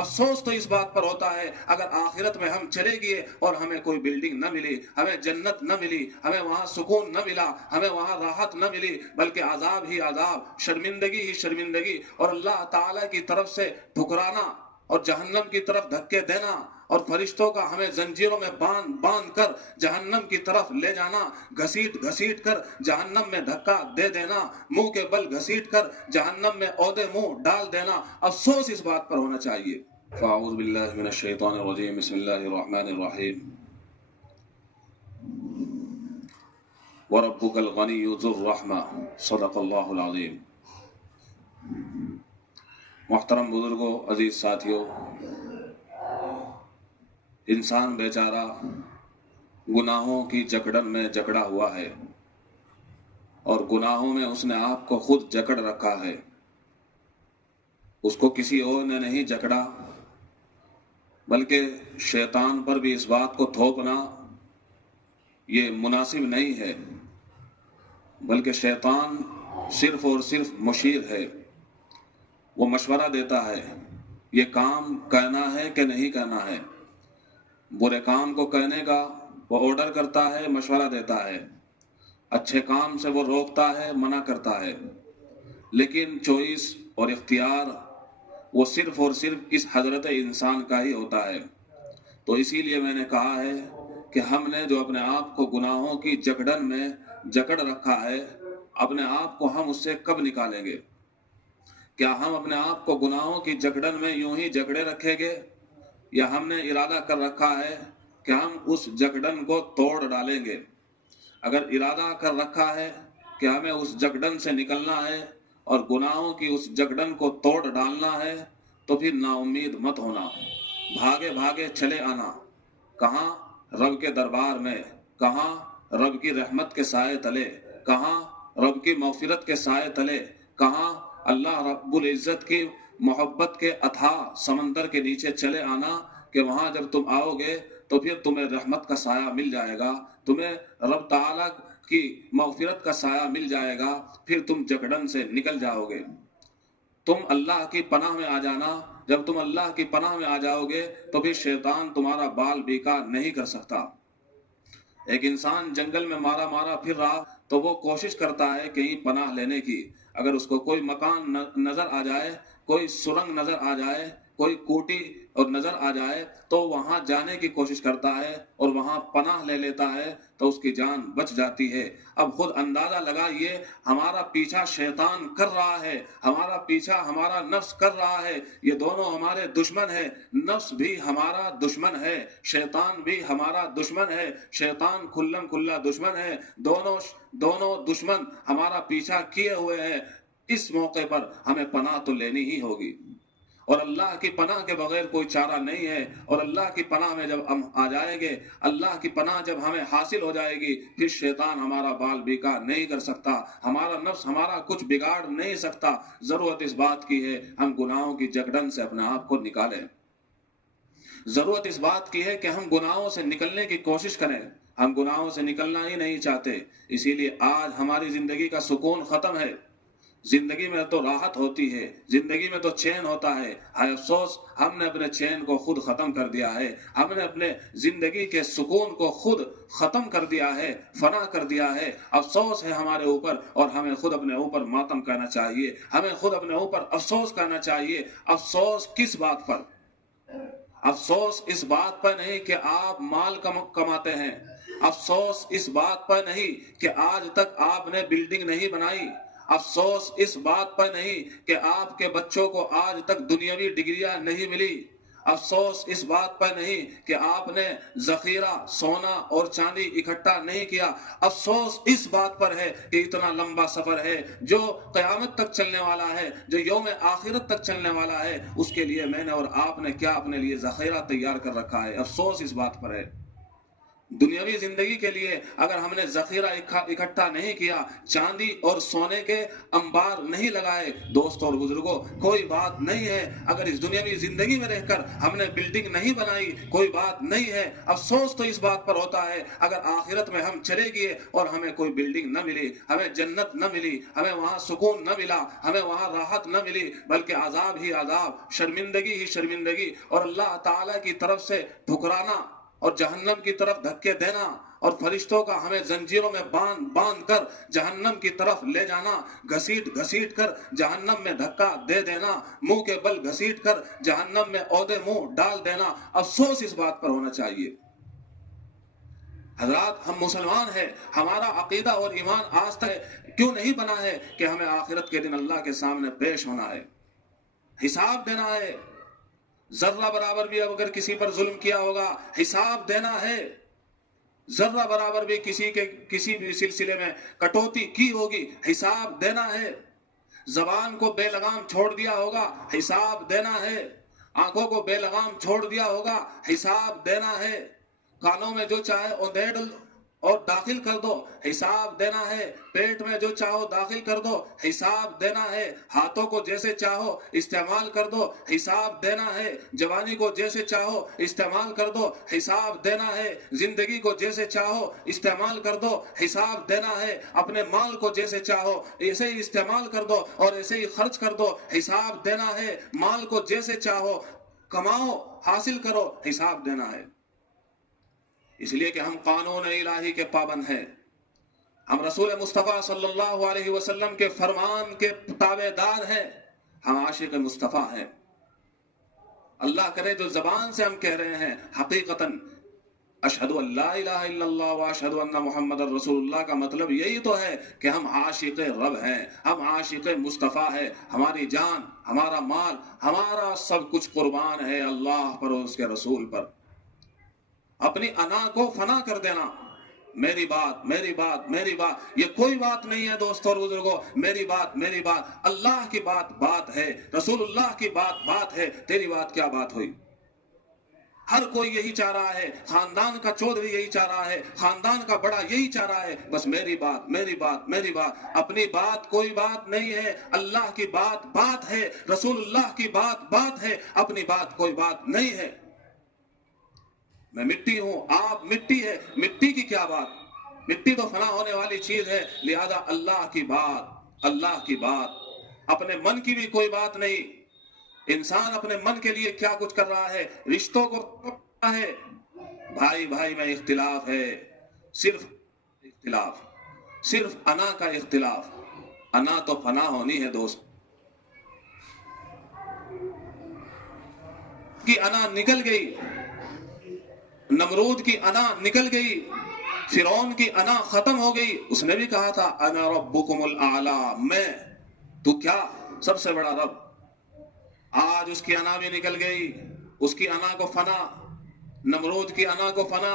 افسوس تو اس بات پر ہوتا ہے اگر آخرت میں ہم چلے گئے اور ہمیں کوئی بلڈنگ نہ ملی، ہمیں جنت نہ ملی، ہمیں وہاں سکون نہ ملا، ہمیں وہاں راحت نہ ملی، بلکہ عذاب ہی عذاب، شرمندگی ہی شرمندگی، اور اللہ تعالیٰ کی طرف سے ٹھکرانا اور جہنم کی طرف دھکے دینا، اور فرشتوں کا ہمیں زنجیروں میں باندھ کر جہنم کی طرف لے جانا، گھسیٹ گھسیٹ کر جہنم میں دھکا دے دینا، منہ کے بل گھسیٹ کر جہنم میں عہدے منہ ڈال دینا، افسوس اس بات پر ہونا چاہیے۔ فاعوذ باللہ من الشیطان الرجیم، بسم اللہ الرحمن الرحیم۔ وَرَبُّكَ الْغَنِيُّ ذُو الرَّحْمَةِ، صدق اللہ العظیم۔ محترم بزرگوں، عزیز ساتھیوں، انسان بیچارہ گناہوں کی جکڑن میں جکڑا ہوا ہے، اور گناہوں میں اس نے آپ کو خود جکڑ رکھا ہے، اس کو کسی اور نے نہیں جکڑا، بلکہ شیطان پر بھی اس بات کو تھوپنا یہ مناسب نہیں ہے، بلکہ شیطان صرف اور صرف مشیر ہے، وہ مشورہ دیتا ہے یہ کام کہنا ہے کہ نہیں کہنا ہے، برے کام کو کہنے کا وہ آرڈر کرتا ہے، مشورہ دیتا ہے، اچھے کام سے وہ روکتا ہے، منع کرتا ہے، لیکن چوائس اور اختیار وہ صرف اور صرف اس حضرت انسان کا ہی ہوتا ہے۔ تو اسی لیے میں نے کہا ہے کہ ہم نے جو اپنے آپ کو گناہوں کی جکڑن میں جکڑ رکھا ہے، اپنے آپ کو ہم اس سے کب نکالیں گے؟ کیا ہم اپنے آپ کو گناہوں کی جکڑن میں یوں ہی جکڑے رکھیں گے، یا ہم نے ارادہ کر رکھا ہے کہ ہم اس جکڑن کو توڑ ڈالیں گے؟ اگر ارادہ کر رکھا ہے کہ ہمیں اس جکڑن سے نکلنا ہے اور گناہوں کی اس جکڑن کو توڑ ڈالنا ہے، تو پھر نا امید مت ہونا، بھاگے بھاگے چلے آنا۔ کہاں؟ رب کے دربار میں، کہاں؟ رب کی رحمت کے سائے تلے، کہاں؟ رب کی مغفرت کے سائے تلے، کہاں؟ اللہ رب العزت کی محبت کے اتھاہ سمندر کے نیچے چلے آنا، کہ وہاں جب تم آؤ گے تو پھر تمہیں رحمت کا سایہ مل جائے گا، تمہیں رب تعالیٰ کی مغفرت کا سایہ مل جائے گا، پھر تم جکڑن سے نکل جاؤ گے۔ تم اللہ کی پناہ میں آ جانا، جب تم اللہ کی پناہ میں آ جاؤ گے تو پھر شیطان تمہارا بال بیکار نہیں کر سکتا۔ ایک انسان جنگل میں مارا پھر رہا تو وہ کوشش کرتا ہے کہیں پناہ لینے کی، اگر اس کو کوئی مکان نظر آ جائے، کوئی سرنگ نظر آ جائے، کوئی کوٹی اور نظر آ جائے تو وہاں جانے کی کوشش کرتا ہے اور وہاں پناہ لے لیتا ہے تو اس کی جان بچ جاتی ہے۔ اب خود اندازہ لگائیے، ہمارا پیچھا شیطان کر رہا ہے، ہمارا پیچھا ہمارا نفس کر رہا ہے، یہ دونوں ہمارے دشمن ہیں، نفس بھی ہمارا دشمن ہے، شیطان بھی ہمارا دشمن ہے، شیطان کھلم کھلا دشمن ہے، دونوں دشمن ہمارا پیچھا کیے ہوئے ہیں۔ اس موقع پر ہمیں پناہ تو لینی ہی ہوگی، اور اللہ کی پناہ کے بغیر کوئی چارہ نہیں ہے، اور اللہ کی پناہ میں جب ہم آ جائیں گے، اللہ کی پناہ جب ہمیں حاصل ہو جائے گی، پھر شیطان ہمارا بال بیکار نہیں کر سکتا، ہمارا نفس ہمارا کچھ بگاڑ نہیں سکتا۔ ضرورت اس بات کی ہے ہم گناہوں کی جکڑن سے اپنے آپ کو نکالیں، ضرورت اس بات کی ہے کہ ہم گناہوں سے نکلنے کی کوشش کریں، ہم گناہوں سے نکلنا ہی نہیں چاہتے، اسی لیے آج ہماری زندگی کا سکون ختم ہے۔ زندگی میں تو راحت ہوتی ہے، زندگی میں تو چین ہوتا ہے، ہائے افسوس ہم نے اپنے چین کو خود ختم کر دیا ہے، ہم نے اپنے زندگی کے سکون کو خود ختم کر دیا ہے، فنا کر دیا ہے۔ افسوس ہے ہمارے اوپر، اور ہمیں خود اپنے اوپر ماتم کرنا چاہیے، ہمیں خود اپنے اوپر افسوس کرنا چاہیے۔ افسوس کس بات پر؟ افسوس اس بات پر نہیں کہ آپ مال کماتے ہیں، افسوس اس بات پر نہیں کہ آج تک آپ نے بلڈنگ نہیں بنائی، افسوس اس بات پر نہیں کہ آپ کے بچوں کو آج تک دنیاوی ڈگریاں نہیں ملی، افسوس اس بات پر نہیں کہ آپ نے ذخیرہ سونا اور چاندی اکٹھا نہیں کیا، افسوس اس بات پر ہے کہ اتنا لمبا سفر ہے جو قیامت تک چلنے والا ہے، جو یوم آخرت تک چلنے والا ہے، اس کے لیے میں نے اور آپ نے کیا اپنے لیے ذخیرہ تیار کر رکھا ہے، افسوس اس بات پر ہے۔ دنیاوی زندگی کے لیے اگر ہم نے ذخیرہ اکٹھا نہیں کیا، چاندی اور سونے کے انبار نہیں لگائے، دوستوں اور بزرگوں، کوئی بات نہیں ہے۔ اگر اس دنیاوی زندگی میں رہ کر ہم نے بلڈنگ نہیں بنائی، کوئی بات نہیں ہے۔ افسوس تو اس بات پر ہوتا ہے اگر آخرت میں ہم چلے گئے اور ہمیں کوئی بلڈنگ نہ ملی، ہمیں جنت نہ ملی، ہمیں وہاں سکون نہ ملا، ہمیں وہاں راحت نہ ملی، بلکہ عذاب ہی عذاب، شرمندگی ہی شرمندگی، اور اللہ تعالیٰ کی طرف سے ٹھکرانا اور جہنم کی طرف دھکے دینا، اور فرشتوں کا ہمیں زنجیروں میں باندھ کر جہنم کی طرف لے جانا، گھسیٹ کر جہنم میں دھکا دے دینا، منہ کے بل گھسیٹ کر جہنم میں عہدے منہ ڈال دینا۔ افسوس اس بات پر ہونا چاہیے۔ حضرات، ہم مسلمان ہیں، ہمارا عقیدہ اور ایمان آج تک کیوں نہیں بنا ہے کہ ہمیں آخرت کے دن اللہ کے سامنے پیش ہونا ہے، حساب دینا ہے۔ ذرہ برابر بھی اگر کسی پر ظلم کیا ہوگا، حساب دینا ہے۔ ذرہ برابر بھی کسی بھی سلسلے میں کٹوتی کی ہوگی، حساب دینا ہے۔ زبان کو بے لگام چھوڑ دیا ہوگا، حساب دینا ہے۔ آنکھوں کو بے لگام چھوڑ دیا ہوگا، حساب دینا ہے۔ کانوں میں جو چاہے اندھیڑ اور داخل کر دو، حساب دینا ہے۔ پیٹ میں جو چاہو داخل کر دو، حساب دینا ہے۔ ہاتھوں کو جیسے چاہو استعمال کر دو، حساب دینا ہے۔ جوانی کو جیسے چاہو استعمال کر دو، حساب دینا ہے۔ زندگی کو جیسے چاہو استعمال کر دو، حساب دینا ہے۔ اپنے مال کو جیسے چاہو ایسے ہی استعمال کر دو اور ایسے ہی خرچ کر دو، حساب دینا ہے۔ مال کو جیسے چاہو کماؤ، حاصل کرو، حساب دینا ہے۔ اس لیے کہ ہم قانون الہی کے پابند ہیں، ہم رسول مصطفیٰ صلی اللہ علیہ وسلم کے فرمان کے تابع دار ہیں، ہم عاشق مصطفیٰ ہیں۔ اللہ کرے جو زبان سے ہم کہہ رہے ہیں، حقیقتاً اشہد ان لا الہ الا اللہ واشہد ان محمد رسول اللہ کا مطلب یہی تو ہے کہ ہم عاشق رب ہیں، ہم عاشق مصطفیٰ ہیں۔ ہماری جان، ہمارا مال، ہمارا سب کچھ قربان ہے اللہ پر اور اس کے رسول پر۔ اپنی انا کو فنا کر دینا، میری بات میری بات میری بات، یہ کوئی بات نہیں ہے دوستوں اور بزرگوں۔ میری بات میری بات، اللہ کی بات بات ہے، رسول اللہ کی بات بات ہے، تیری بات کیا بات ہوئی؟ ہر کوئی یہی چاہ رہا ہے، خاندان کا چودھری یہی چاہ رہا ہے، خاندان کا بڑا یہی چاہ رہا ہے، بس میری بات میری بات میری بات۔ اپنی بات کوئی بات نہیں ہے، اللہ کی بات بات ہے، رسول اللہ کی بات بات ہے، اپنی بات کوئی بات نہیں ہے۔ میں مٹی ہوں، آپ مٹی ہے، مٹی کی کیا بات؟ مٹی تو فنا ہونے والی چیز ہے، لہذا اللہ کی بات، اللہ کی بات، اپنے من کی بھی کوئی بات نہیں۔ انسان اپنے من کے لیے کیا کچھ کر رہا ہے، رشتوں کو ہے، بھائی بھائی میں اختلاف ہے، صرف اختلاف، صرف انا کا اختلاف۔ انا تو فنا ہونی ہے دوست، کی انا نکل گئی، نمرود کی انا نکل گئی، فرعون کی انا ختم ہو گئی۔ اس نے بھی کہا تھا انا ربکم الاعلی، میں، تو کیا سب سے بڑا رب۔ آج اس کی انا بھی نکل گئی، اس کی انا کو فنا، نمرود کی انا کو فنا،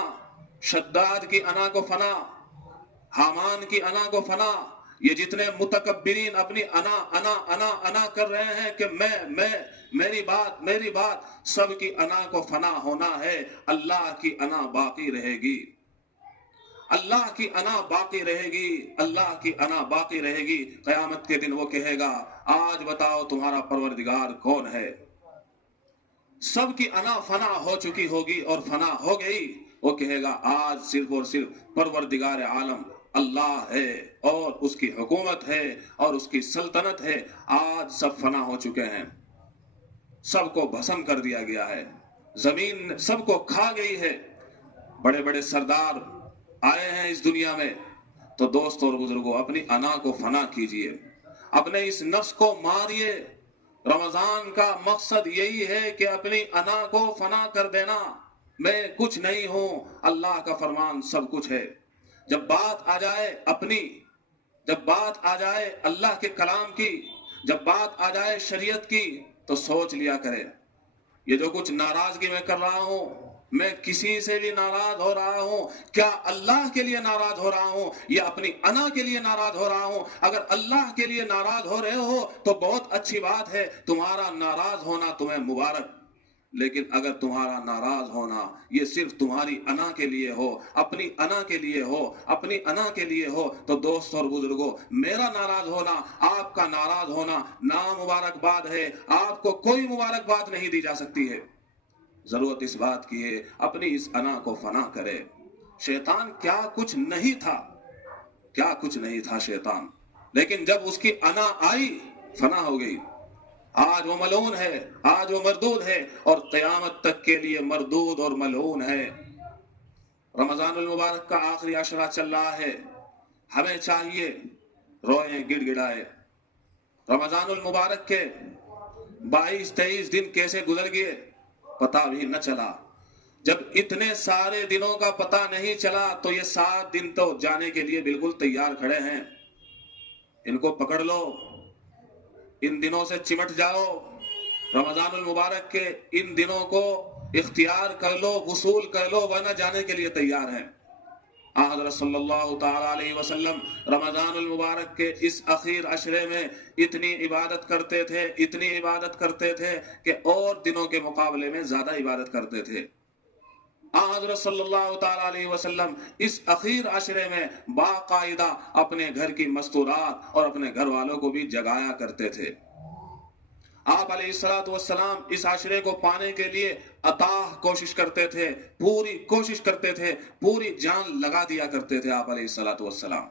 شداد کی انا کو فنا، حامان کی انا کو فنا۔ یہ جتنے متکبرین اپنی انا انا انا انا کر رہے ہیں کہ میں میری بات میری بات، سب کی انا کو فنا ہونا ہے، اللہ کی انا باقی رہے گی، اللہ کی انا باقی رہے گی، اللہ کی انا باقی رہے گی۔ قیامت کے دن وہ کہے گا آج بتاؤ تمہارا پروردگار کون ہے۔ سب کی انا فنا ہو چکی ہوگی اور فنا ہو گئی، وہ کہے گا آج صرف اور صرف پروردگار عالم اللہ ہے اور اس کی حکومت ہے اور اس کی سلطنت ہے۔ آج سب فنا ہو چکے ہیں، سب کو بھسم کر دیا گیا ہے، زمین سب کو کھا گئی ہے۔ بڑے بڑے سردار آئے ہیں اس دنیا میں، تو دوستوں اور بزرگوں اپنی انا کو فنا کیجئے، اپنے اس نفس کو ماریے۔ رمضان کا مقصد یہی ہے کہ اپنی انا کو فنا کر دینا۔ میں کچھ نہیں ہوں، اللہ کا فرمان سب کچھ ہے۔ جب بات آ جائے اپنی، جب بات آ جائے اللہ کے کلام کی، جب بات آ جائے شریعت کی، تو سوچ لیا کرے یہ جو کچھ ناراضگی میں کر رہا ہوں، میں کسی سے بھی ناراض ہو رہا ہوں، کیا اللہ کے لیے ناراض ہو رہا ہوں یا اپنی انا کے لیے ناراض ہو رہا ہوں؟ اگر اللہ کے لیے ناراض ہو رہے ہو تو بہت اچھی بات ہے، تمہارا ناراض ہونا تمہیں مبارک۔ لیکن اگر تمہارا ناراض ہونا یہ صرف تمہاری انا کے لیے ہو، اپنی انا کے لیے ہو، اپنی انا کے لیے ہو، تو دوست اور بزرگوں، میرا ناراض ہونا، آپ کا ناراض ہونا نامبارکباد ہے، آپ کو کوئی مبارکباد نہیں دی جا سکتی ہے۔ ضرورت اس بات کی ہے اپنی اس انا کو فنا کرے۔ شیطان کیا کچھ نہیں تھا، کیا کچھ نہیں تھا شیطان، لیکن جب اس کی انا آئی فنا ہو گئی۔ آج وہ ملعون ہے، آج وہ مردود ہے، اور قیامت تک کے لیے مردود اور ملعون ہے۔ رمضان المبارک کا آخری عشرہ چل رہا ہے، ہمیں چاہیے روئیں گڑ گڑائے۔ رمضان المبارک کے 22-23 دن کیسے گزر گئے پتہ بھی نہ چلا۔ جب اتنے سارے دنوں کا پتہ نہیں چلا تو یہ 7 دن تو جانے کے لیے بالکل تیار کھڑے ہیں۔ ان کو پکڑ لو، ان دنوں سے چمٹ جاؤ، رمضان المبارک کے ان دنوں کو اختیار کر لو، وصول کر لو، ورنہ جانے کے لیے تیار ہیں۔ حضرت صلی اللہ تعالی علیہ وسلم رمضان المبارک کے اس اخیر عشرے میں اتنی عبادت کرتے تھے، اتنی عبادت کرتے تھے کہ اور دنوں کے مقابلے میں زیادہ عبادت کرتے تھے۔ حضرت صلی اللہ تعالی علیہ وسلم اس اخیر عشرے میں باقاعدہ اپنے گھر کی مستورات اور اپنے گھر والوں کو بھی جگایا کرتے تھے۔ آپ علیہ السلام اس عشرے کو پانے کے لیے اتاہ کوشش کرتے تھے، پوری کوشش کرتے تھے، پوری جان لگا دیا کرتے تھے آپ علیہ السلام۔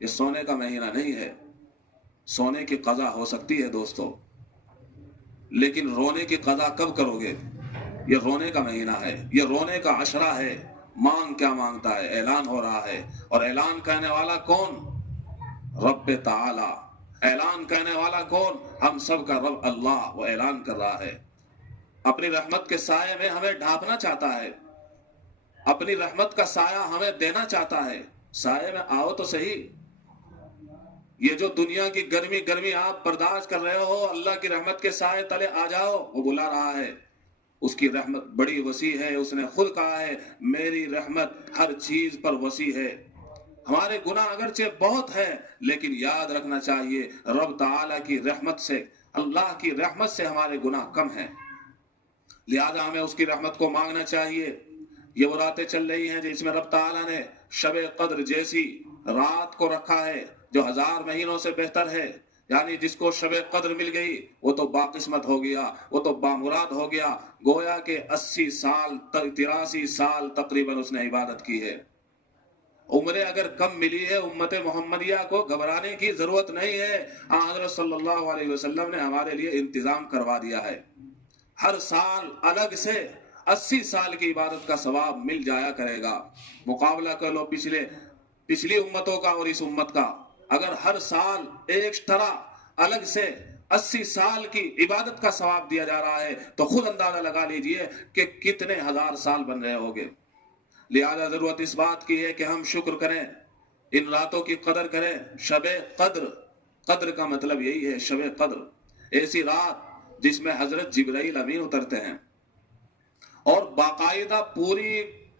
یہ سونے کا مہینہ نہیں ہے، سونے کی قضا ہو سکتی ہے دوستو، لیکن رونے کی قضا کب کرو گے؟ یہ رونے کا مہینہ ہے، یہ رونے کا عشرہ ہے۔ مانگ کیا مانگتا ہے؟ اعلان ہو رہا ہے، اور اعلان کرنے والا کون؟ رب تعالی۔ اعلان کرنے والا کون؟ ہم سب کا رب اللہ، وہ اعلان کر رہا ہے، اپنی رحمت کے سائے میں ہمیں ڈھانپنا چاہتا ہے، اپنی رحمت کا سایہ ہمیں دینا چاہتا ہے۔ سائے میں آؤ تو صحیح، یہ جو دنیا کی گرمی آپ برداشت کر رہے ہو، اللہ کی رحمت کے سائے تلے آ جاؤ، وہ بلا رہا ہے۔ اس کی رحمت بڑی وسیع ہے، اس نے خود کہا ہے میری رحمت ہر چیز پر وسیع ہے۔ ہمارے گناہ اگرچہ بہت ہیں، لیکن یاد رکھنا چاہیے رب تعالیٰ کی رحمت سے، اللہ کی رحمت سے ہمارے گناہ کم ہیں، لہذا ہمیں اس کی رحمت کو مانگنا چاہیے۔ یہ وہ راتیں چل رہی ہیں جس میں رب تعالیٰ نے شب قدر جیسی رات کو رکھا ہے جو 1000 مہینوں سے بہتر ہے، یعنی جس کو شب قدر مل گئی وہ تو باقسمت ہو گیا، وہ تو بامراد ہو گیا، گویا کہ 80 سال 83 سال تقریباً اس نے عبادت کی ہے۔ عمریں اگر کم ملی ہے امت محمدیہ کو گھبرانے کی ضرورت نہیں ہے، حضرت صلی اللہ علیہ وسلم نے ہمارے لیے انتظام کروا دیا ہے۔ ہر سال الگ سے 80 سال کی عبادت کا ثواب مل جایا کرے گا۔ مقابلہ کر لو پچھلی امتوں کا اور اس امت کا، اگر ہر سال ایک طرح الگ سے 80 سال کی عبادت کا ثواب دیا جا رہا ہے تو خود اندازہ لگا لیجئے کہ کتنے 1000 سال بن رہے ہوگے۔ لہذا ضرورت اس بات کی ہے کہ ہم شکر کریں، ان راتوں کی قدر کریں۔ شب قدر، قدر کا مطلب یہی ہے، شب قدر ایسی رات جس میں حضرت جبرائیل امین اترتے ہیں اور باقاعدہ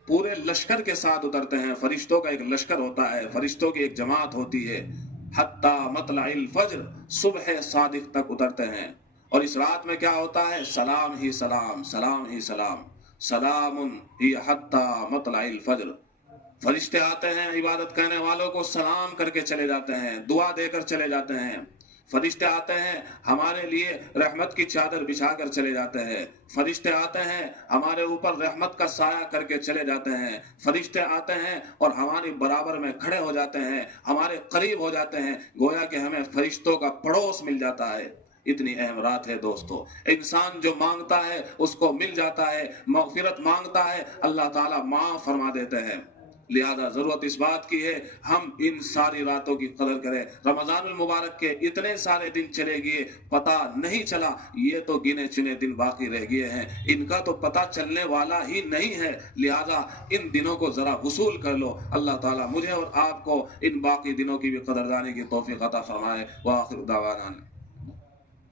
پورے لشکر کے ساتھ اترتے ہیں۔ فرشتوں کا ایک لشکر ہوتا ہے، فرشتوں کی ایک جماعت ہوتی ہے، حتی مطلع الفجر، صبح صادق تک اترتے ہیں۔ اور اس رات میں کیا ہوتا ہے؟ سلام ہی سلام، سلام ہی سلام، سلام ہی حتی مطلع الفجر۔ فرشتے آتے ہیں، عبادت کرنے والوں کو سلام کر کے چلے جاتے ہیں، دعا دے کر چلے جاتے ہیں۔ فرشتے آتے ہیں، ہمارے لیے رحمت کی چادر بچھا کر چلے جاتے ہیں۔ فرشتے آتے ہیں، ہمارے اوپر رحمت کا سایہ کر کے چلے جاتے ہیں۔ فرشتے آتے ہیں اور ہماری برابر میں کھڑے ہو جاتے ہیں، ہمارے قریب ہو جاتے ہیں، گویا کہ ہمیں فرشتوں کا پڑوس مل جاتا ہے۔ اتنی اہم رات ہے دوستو۔ انسان جو مانگتا ہے اس کو مل جاتا ہے، مغفرت مانگتا ہے اللہ تعالیٰ معاف فرما دیتے ہیں۔ لہذا ضرورت اس بات کی ہے ہم ان ساری راتوں کی قدر کریں۔ رمضان المبارک کے اتنے سارے دن چلے گئے، پتہ نہیں چلا، یہ تو گنے چنے دن باقی رہ گئے ہیں، ان کا تو پتہ چلنے والا ہی نہیں ہے۔ لہذا ان دنوں کو ذرا وصول کر لو۔ اللہ تعالیٰ مجھے اور آپ کو ان باقی دنوں کی بھی قدردانی کی توفیق عطا فرمائے۔ وآخر دعوانا